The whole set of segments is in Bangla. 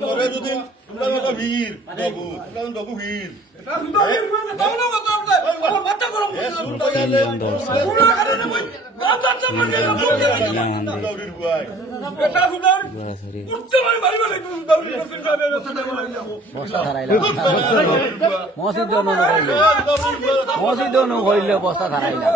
তোরে যদি তোমরা একটা ভিড় বাবু তোমরা বাবু ভিড় মসজিদ নকরিলে বস্তা ধারাইলাম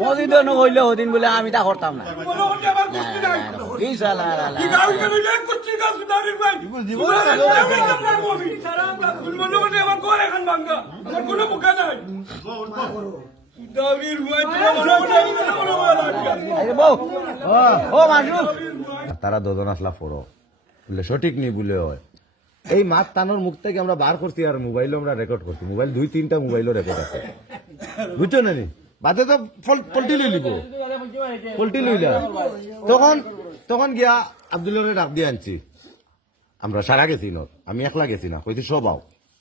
মসজিদ নকরিলে ওদিন বলে আমি তা করতাম না কি সালা তারা দুজন আসলা ফোরো বলে সঠিক নেই বলে হয় এই মাছ টানোর মুখ থেকে আমরা বার করছি আর মোবাইলে আমরা রেকর্ড করছি মোবাইল 2-3টা মোবাইলও রেকর্ড আছে বুঝছো না বাদে তো পল্টি লইলিব পল্টি লইলা তখন গিয়া আব্দুল্লাহরে ডাক দিয়ে আনছি আমরা সারা গেছি ন আমি একলা গেছি না কইছি সব আও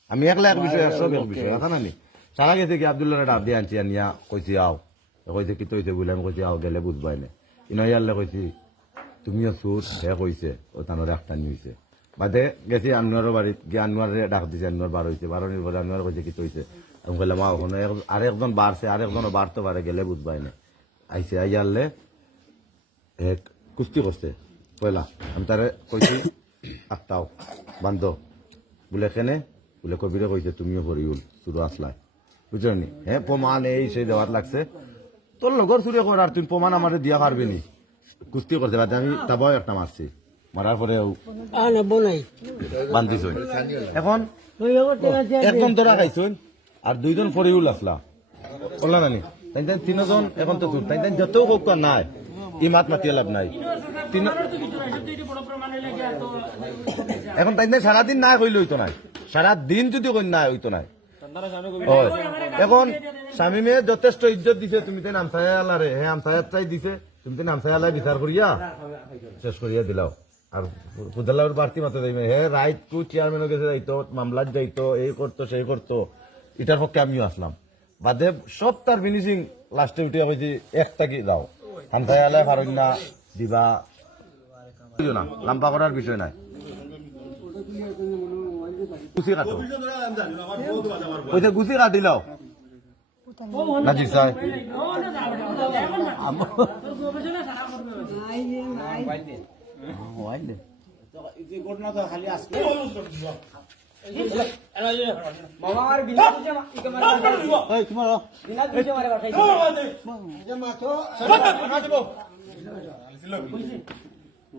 আমি একলা এক বিষয় সব এক বিষয় কথা না সারা গেছে কি আব্দুল্লাহরে ডাক দিয়ে আনছি আনিয়া কইছি আও কইছে কি তৈছে বলে আমি কইছি আও গেলে বুঝবাই না ইনাইয়াল্লে কইছি তুমিও সুর সে কইছে ও তানোর একটা নিয়েছে বাদে গেছি আনোয়ারের বাড়িত গিয়ে আনোয়ারে ডাক দিছে আনোয়ার বার হয়েছে বারোনির পরে আনোয়ার কইছে কি তৈছে আমি কইলাম ওখানে আরেকজন বাড়ছে আরেকজনও বাড়তে পারে গেলে বুঝবাই না আইসে আইয়ারলে এক কুস্তি করছে পয়লা আমি তারে কইছি আটটাও বান্ধ বলে কেনে বলে কবিরে কইছে তুমিও ভরিউল শুরু আসলাই বুঝলি নি হ্যাঁ প্রমাণ এই সেই দেওয়ার লাগছে তোর লগর চুরি কর আর তুই প্রমাণ আমার দিয়া পারবি নি কুস্তি করতে পারতে আমি তাবাও একটা মারছি মারার পরে বান্ধিস এখন একদম তোরা খাইছুন আর দুইজন ফরিউল আসলা বললা নানি তাই তাই তিনজন এখন তো তাই তাই যত হোক নাই ই মাত মাতিয়ে লাভ নাই এখন তাই তাই সারাদিন নাই কইলে হইতো নাই সারাদিন যদি কই নাই হইতো নাই এখন স্বামীমে যথেষ্ট ইজ্জত দিছে তুমি তো নামসাই আল্লাহরে হ্যাঁ আমসায়াত চাই দিছে তুমি তো নামসাই আল্লাহ বিচার করিয়া শেষ করিয়া দিলাও আর ফুদাল্লাহর বাড়তি মাত্র যাইবে হে রাইট টু চেয়ারম্যানও গেছে যাইতো মামলার যাইতো এই করতো সেই করতো এটার পক্ষে আমিও আসলাম বাদে সব তার ফিনিশিং লাস্টে উঠিয়া কইছি একটা কি দাও আমসাই আল্লাহ পারেন না দিবা না লাম্পা করার বিষয় নাই গুছি কাটো কইছে গুছি কাটিলাও নাজির সাহেব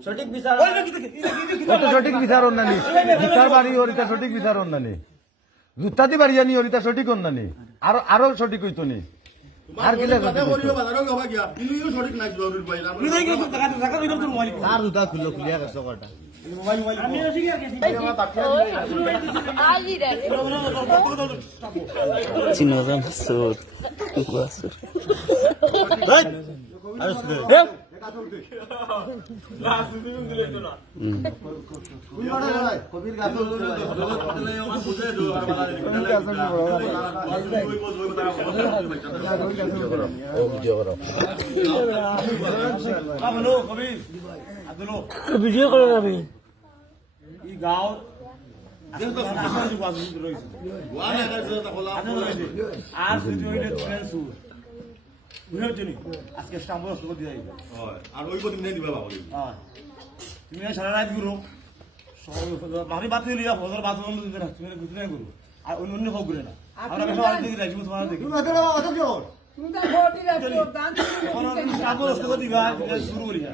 সঠিক বিচার অন্যানি জুতার বাড়ি ওরিতা সঠিক বিচার অন্যানি জুতাতি বাড়ি জানি ওরিতা সঠিক অন্যানি আরো সঠিক হইতো নি আর গেলে আর জুতা খুললো খুলিয়া গেছে কটা চিনজন সুর ভিডিও করে যাবি গাঁও আজকে আর ওই দিবা তুমি সারা রাত গুরু ভাবি বাতি লিয়া ফজর বাত তুমি গুছলে গুরু আর অন্য অন্য হোক গুরে না আমরা বেশ আর দেখি রাখবো তোমার দেখি তুমি তো কথা কি হল তুমি তো ফটি রাখছো দান তুমি সাগর অস্ত দিবা শুরু করি না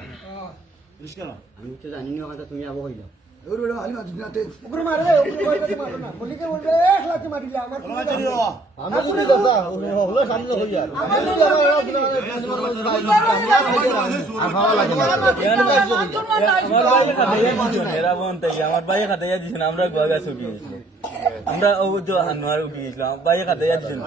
বুঝছো না আমি তো জানি না কথা তুমি আবো হইলা ওরে বড় আলি মাছ দিনাতে উপরে মারে উপরে মারে না বলি কে বলবে এক লাখ মারিলা আমার তুমি চলি বাবা আমি তুমি কথা ওরে হলো সামনে হই আর আমার ভাই খাটাইয়া দিছেন আমরা গোয়া ছবি আমরা ও যে আনোয়ার গিয়েছিলাম ভাই খাটাইয়া দিছেন